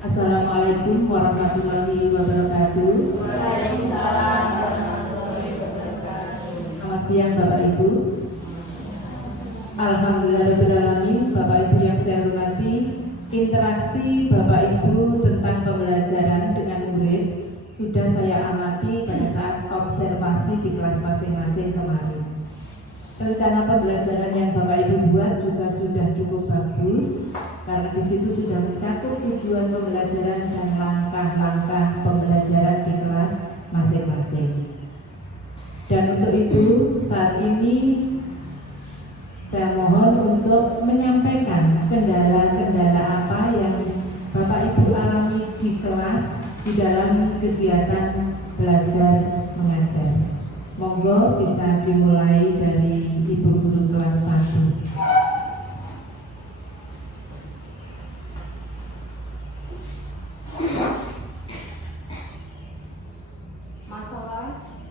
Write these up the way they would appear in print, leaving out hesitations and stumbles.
Assalamualaikum warahmatullahi wabarakatuh. Waalaikumsalam warahmatullahi wabarakatuh. Selamat siang Bapak Ibu. Alhamdulillahirrahmanirrahim. Bapak Ibu yang saya hormati, interaksi Bapak Ibu tentang pembelajaran dengan murid sudah saya amati pada saat observasi di kelas masing-masing kemarin. Rencana pembelajaran yang Bapak Ibu buat juga sudah cukup bagus, karena di situ sudah mencakup tujuan pembelajaran dan langkah-langkah pembelajaran di kelas masing-masing. Dan untuk itu saat ini saya mohon untuk menyampaikan kendala-kendala apa yang Bapak Ibu alami di kelas di dalam kegiatan belajar mengajar. Monggo bisa dimulai dari Ibu Guru kelas 1.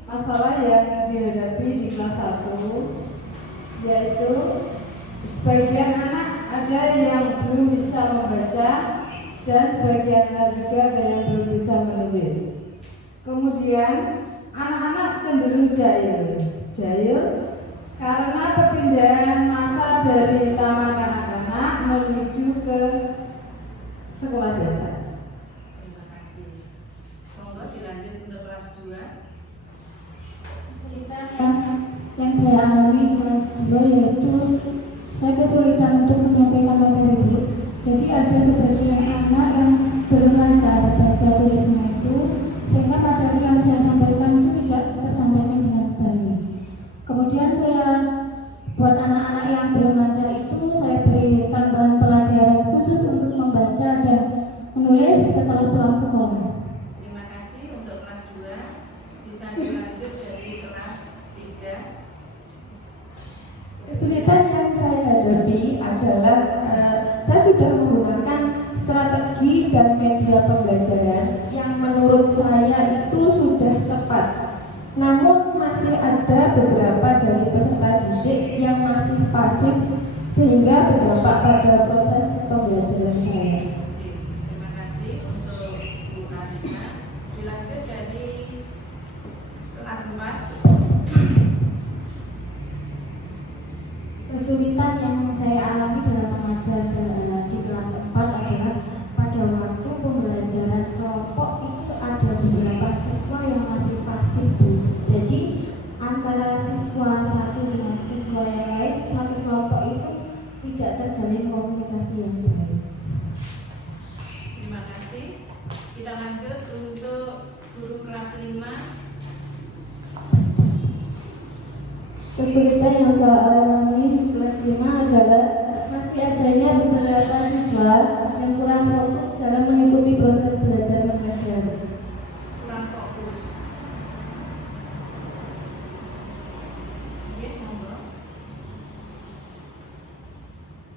Masalah yang dihadapi di kelas 1 yaitu sebagian anak ada yang belum bisa membaca dan sebagian anak juga ada yang belum bisa menulis. Kemudian anak-anak cenderung jahil karena perpindahan masa dari taman kanak-kanak menuju ke sekolah dasar. Terima kasih. Monggo dilanjut untuk kelas 2. Kesulitan yang saya alami di kelas 2 yaitu saya kesulitan untuk menyampaikan materi Bu. Jadi ada sebagian anak yang belum lancar baca tulisnya itu, sehingga materi yang saya sampaikan itu tidak tersampaikan dengan baik. Kemudian saya buat anak-anak yang belum lancar itu saya beri tambahan pelajaran khusus untuk membaca dan menulis setelah pulang sekolah. Terima kasih untuk kelas 2. Bisa dilanjut dari kelas 3. Kesulitan yang saya hadapi adalah saya sudah menggunakan strategi dan media pembelajaran yang menurut saya itu sudah tepat. Namun masih ada beberapa dari peserta didik yang masih pasif sehingga berdampak pada proses pembelajaran saya. Terima kasih untuk Bu Arina. Dilanjut dari kelas 4. Kesulitan yang saya alami dalam mengajar di kelas 4 adalah pada waktu pembelajaran kelompok itu ada beberapa siswa yang masih pasif Bu. Jadi antara siswa satu dengan siswa yang lain satu kelompok itu tidak terjalin komunikasi yang baik. Terima kasih. Kita lanjut untuk guru kelas 5. Kesulitan yang saya alami di kelas 5 adalah masih adanya beberapa siswa yang kurang fokus dalam mengikuti proses belajar mengajar. Kurang fokus. Oke, monggo.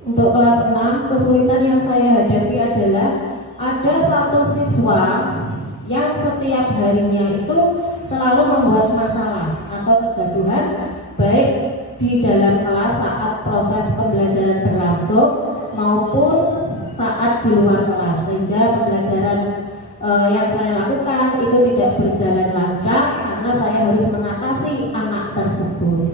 Untuk kelas 6, kesulitan yang saya hadapi adalah ada satu siswa yang setiap harinya itu selalu membuat masalah atau kegaduhan baik di dalam kelas saat proses pembelajaran berlangsung maupun saat di luar kelas, sehingga pembelajaran yang saya lakukan itu tidak berjalan lancar karena saya harus mengatasi anak tersebut.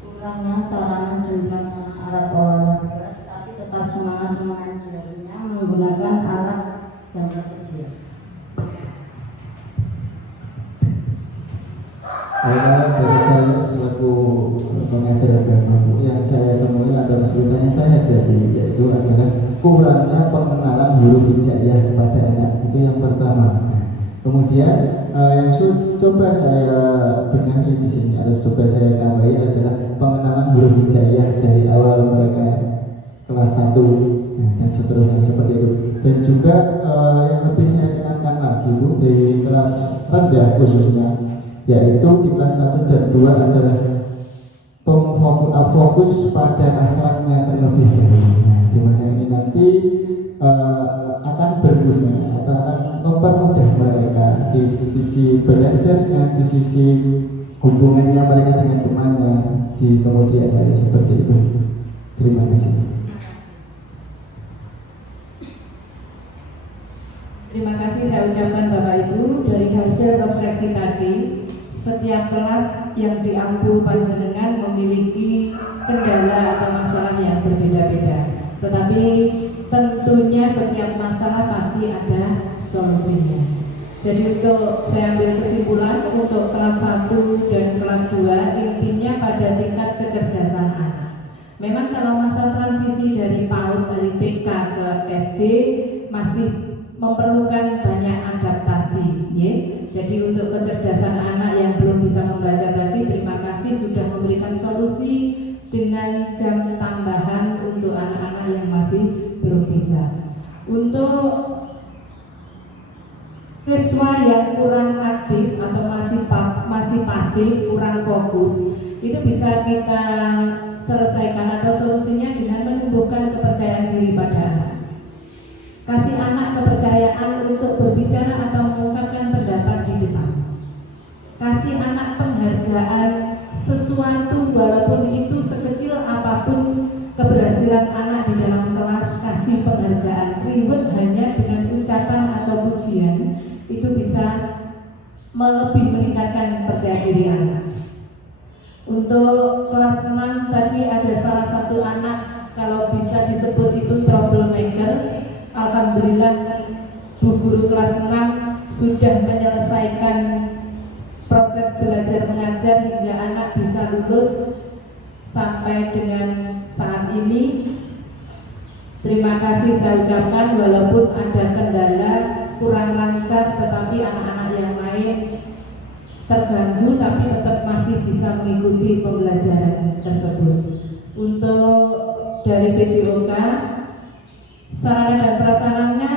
Kurangnya sarana dan prasarana alat olahraga, tapi tetap semangat mengajarnya menggunakan alat yang tersedia. Dari saya selaku pengajar agama yang saya temui atau kesulitan yang saya hadapi yaitu adalah kurangnya pengenalan huruf hijaiyah kepada anak, itu yang pertama. Kemudian yang coba saya benahi di sini atau coba saya tambahi adalah pengenalan huruf hijaiyah dari awal mereka kelas 1 dan seterusnya seperti itu. Dan juga yang lebih saya tekankan lagi Bu, di kelas rendah khususnya, yaitu di kelas 1 dan 2 adalah fokus pada akhlaknya terlebih dahulu. Nah, di mana ini nanti akan berguna atau akan mempermudah mereka di sisi belajarnya, di sisi hubungannya mereka dengan temannya, di kemudian hari seperti itu. Terima kasih. Terima kasih saya ucapkan Bapak Ibu. Dari hasil refleksi tadi, setiap kelas yang diampu panjenengan memiliki kendala atau masalah yang berbeda-beda. Tetapi tentunya setiap masalah pasti ada solusinya. Jadi untuk saya ambil kesimpulan untuk kelas 1 dan kelas 2 intinya pada tingkat kecerdasan anak. Memang kalau masa transisi dari PAUD dari TK ke SD masih memerlukan banyak adaptasi, ya. Jadi untuk kecerdasan anak yang belum bisa membaca tadi, terima kasih sudah memberikan solusi dengan jam tambahan untuk anak-anak yang masih belum bisa. Untuk siswa yang kurang aktif atau masih pasif, kurang fokus, itu bisa kita selesaikan atau solusinya dengan menumbuhkan kepercayaan diri pada anak. Kasih anak kepercayaan untuk berbicara atau mengungkapkan pendapat di depan. Kasih anak penghargaan sesuatu walaupun itu sekecil apapun keberhasilan anak di dalam kelas, kasih penghargaan. Reward hanya dengan ucapan atau pujian itu bisa lebih meningkatkan percaya diri anak. Untuk kelas 6 tadi ada salah satu anak kalau bisa disebut itu troublemaker. Alhamdulillah Bu Guru kelas 6 sudah menyelesaikan proses belajar mengajar hingga anak bisa lulus sampai dengan saat ini. Terima kasih saya ucapkan walaupun ada kendala kurang lancar, tetapi anak-anak yang lain terganggu tapi tetap masih bisa mengikuti pembelajaran tersebut. Untuk dari PJOK, sarana dan prasarannya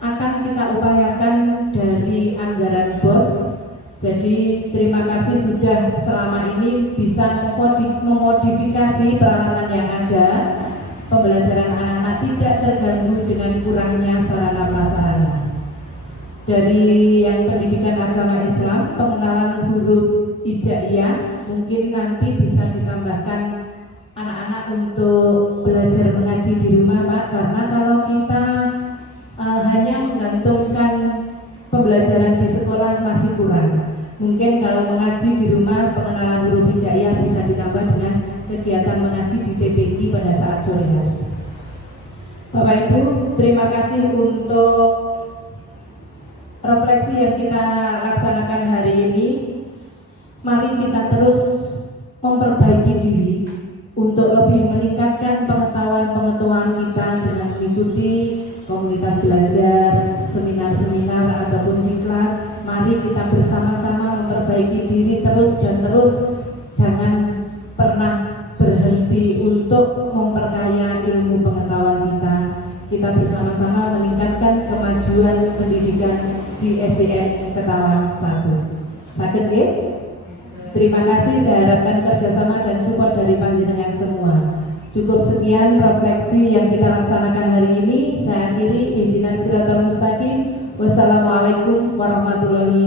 akan kita upayakan dari anggaran BOS. Jadi terima kasih sudah selama ini bisa memodifikasi peralatan yang ada. Pembelajaran anak-anak tidak terganggu dengan kurangnya sarana prasarana. Dari yang pendidikan agama Islam, pengenalan huruf hijaiyah mungkin nanti bisa ditambahkan anak-anak untuk belajar mengaji di rumah, Pak, karena kalau kita hanya menggantungkan pembelajaran di sekolah masih kurang. Mungkin kalau mengaji di rumah, pengenalan huruf hijaiyah bisa ditambah dengan kegiatan mengaji di TPI pada saat sore hari. Bapak Ibu, terima kasih untuk refleksi yang kita laksanakan hari ini. Mari kita terus memperbaiki diri untuk lebih meningkatkan pengetahuan kita dengan mengikuti komunitas belajar, seminar-seminar ataupun diklat. Mari kita bersama-sama memperbaiki diri terus dan terus, jangan pernah berhenti untuk memperkaya ilmu pengetahuan kita. Kita bersama-sama meningkatkan kemajuan pendidikan di SDN Ketawang 1. Sakit ya? Terima kasih, saya harapkan kerjasama dan support dari panjenengan semua. Cukup sekian refleksi yang kita laksanakan hari ini. Saya akhiri, ihdinas siratal mustaqim. Wassalamualaikum warahmatullahi